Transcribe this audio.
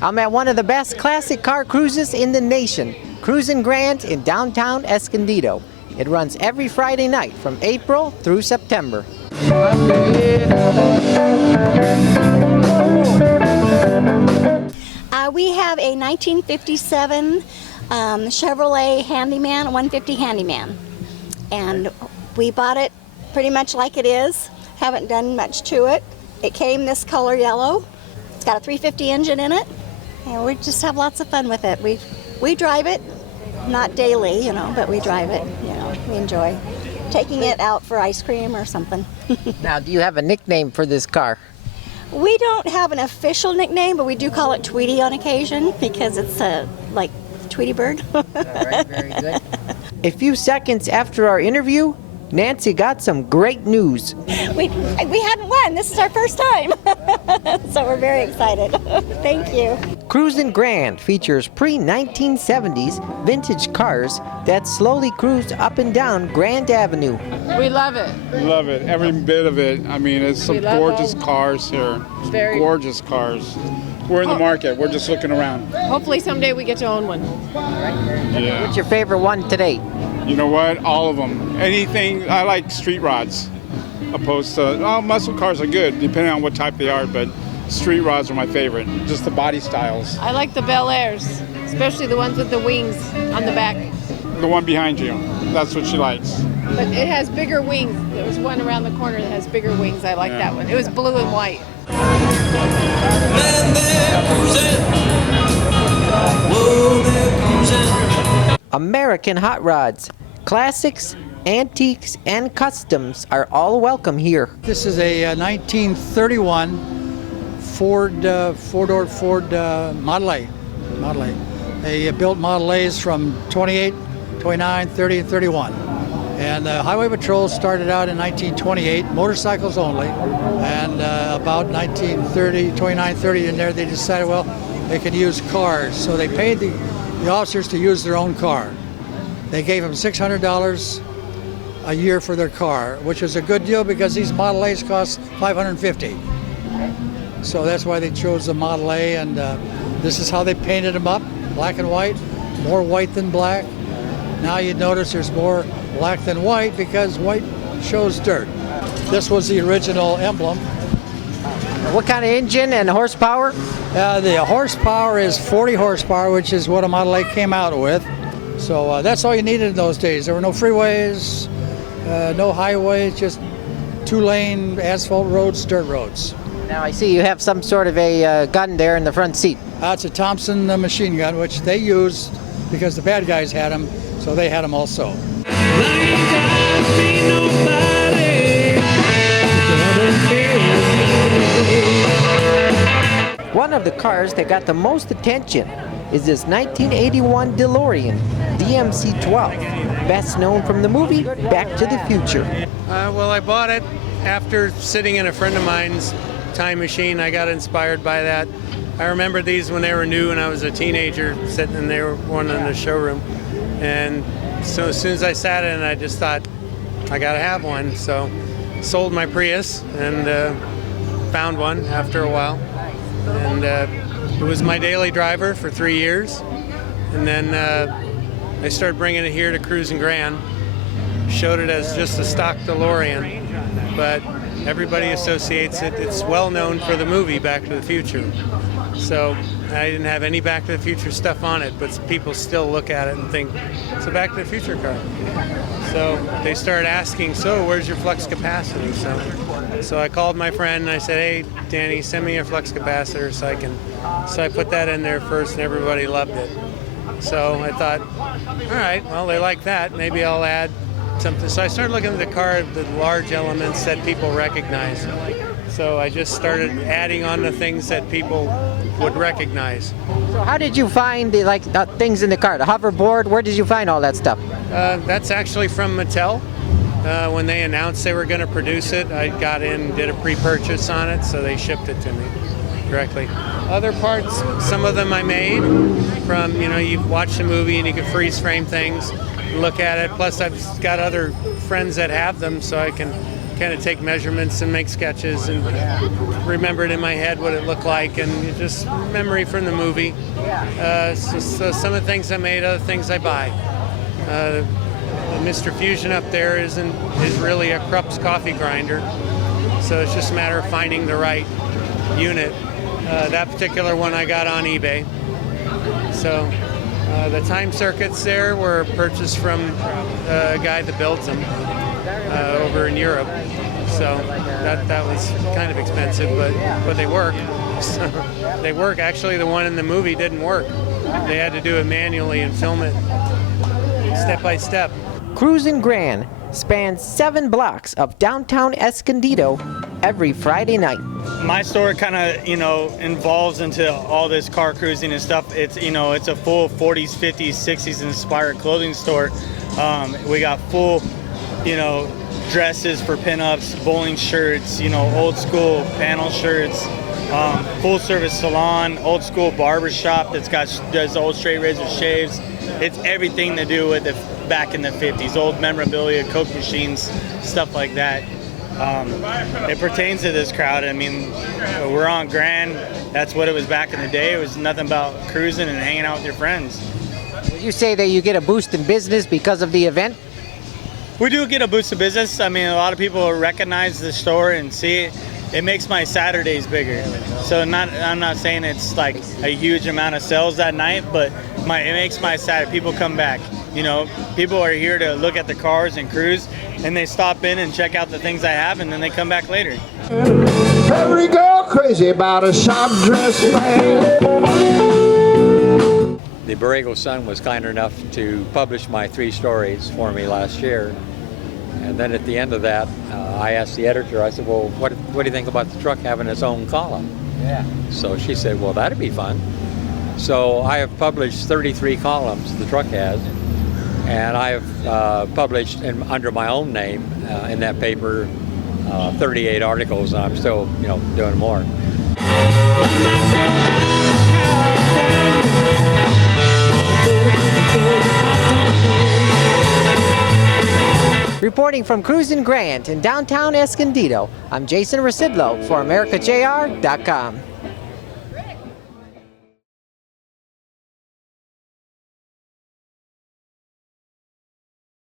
I'm at one of the best classic car cruises in the nation, Cruisin Grand in downtown Escondido. It runs every Friday night from April through September. We have a 1957 Chevrolet Handyman, 150 Handyman. And we bought it pretty much like it is. Haven't done much to it. It came this color yellow. It's got a 350 engine in it. And we just have lots of fun with it. We drive it, not daily, but we drive it, we enjoy taking it out for ice cream or something. Now, do you have a nickname for this car? We don't have an official nickname, but we do call it Tweety on occasion because it's like Tweety Bird. All right, very good. A few seconds after our interview, Nancy got some great news. We hadn't won. This is our first time. So we're very excited. Thank you. Cruisin Grand features pre-1970s vintage cars that slowly cruise up and down Grand Avenue. We love it. Love it, every bit of it. I mean, it's some gorgeous cars here. Very gorgeous cars. We're in the market. We're just looking around. Hopefully someday we get to own one. Yeah. What's your favorite one today? You know what? All of them. Anything. I like street rods, opposed to muscle cars are good depending on what type they are, but street rods are my favorite. Just the body styles. I like the Bel Airs, especially the ones with the wings on the back. The one behind you. That's what she likes. But it has bigger wings. There was one around the corner that has bigger wings. I like that one. It was blue and white. American hot rods, classics, antiques, and customs are all welcome here. This is a 1931 four-door Ford Model A. They built Model A's from 28, 29, 30, and 31. And the Highway Patrol started out in 1928, motorcycles only. And about 1930, 29, 30 in there, they decided, well, they could use cars. So they paid the officers to use their own car. They gave them $600 a year for their car, which is a good deal because these Model A's cost $550. So that's why they chose the Model A, and this is how they painted them up, black and white, more white than black. Now you notice there's more black than white because white shows dirt. This was the original emblem. What kind of engine and horsepower? The horsepower is 40 horsepower, which is what a Model A came out with. So that's all you needed in those days. There were no freeways, no highways, just two-lane asphalt roads, dirt roads. Now I see you have some sort of a gun there in the front seat. It's a Thompson machine gun, which they used because the bad guys had them, so they had them also. One of the cars that got the most attention is this 1981 DeLorean DMC-12, best known from the movie Back to the Future. Well, I bought it after sitting in a friend of mine's time machine. I got inspired by that. I remember these when they were new and I was a teenager sitting in there, one in the showroom. And so as soon as I sat in, I just thought, I gotta have one. So sold my Prius and found one after a while. And it was my daily driver for 3 years. And then I started bringing it here to Cruisin Grand. Showed it as just a stock DeLorean, but everybody associates it. It's well known for the movie Back to the Future. So I didn't have any Back to the Future stuff on it, but people still look at it and think, it's a Back to the Future car. So they started asking, so where's your flux capacitor? So I called my friend and I said, hey, Danny, send me your flux capacitor so I put that in there first and everybody loved it. So I thought, all right, well, they like that. Maybe I'll add something. So I started looking at the car, the large elements that people recognize. So I just started adding on the things that people would recognize. So how did you find the things in the car? The hoverboard, where did you find all that stuff? That's actually from Mattel. When they announced they were going to produce it, I got in, did a pre-purchase on it, so they shipped it to me directly. Other parts, some of them I made from, you watch the movie and you can freeze frame things, look at it. Plus I've got other friends that have them, so I can kind of take measurements and make sketches and remember it in my head what it looked like, and just memory from the movie. It's just some of the things I made, other things I buy. Mr. Fusion up there is really a Krupp's coffee grinder, so it's just a matter of finding the right unit. That particular one I got on eBay. So the time circuits there were purchased from a guy that builds them over in Europe. So that was kind of expensive, but they work. So they work. Actually, the one in the movie didn't work. They had to do it manually and film it step by step. Cruisin Grand spans 7 blocks of downtown Escondido every Friday night. My store kind of, involves into all this car cruising and stuff. It's, it's a full 40s, 50s, 60s inspired clothing store. We got full, dresses for pinups, bowling shirts, old school panel shirts, full service salon, old school barber shop does old straight razor shaves. It's everything to do with back in the 50s, old memorabilia, Coke machines, stuff like that. It pertains to this crowd. I mean, we're on Grand. That's what it was back in the day. It was nothing about cruising and hanging out with your friends. Would you say that you get a boost in business because of the event? We do get a boost of business. I mean, a lot of people recognize the store and see it. It makes my Saturdays bigger. So I'm not saying it's like a huge amount of sales that night, but it makes my Saturday. People come back. People are here to look at the cars and cruise, and they stop in and check out the things I have, and then they come back later. Every girl crazy about a shop dress man. The Borrego Sun was kind enough to publish my 3 stories for me last year. And then at the end of that, I asked the editor, I said, well, what do you think about the truck having its own column? Yeah. So she said, well, that'd be fun. So I have published 33 columns the truck has, and I have published under my own name in that paper 38 articles, and I'm still, doing more. Reporting from Cruisin Grand in downtown Escondido, I'm Jason Rzucidlo for AmericaJR.com.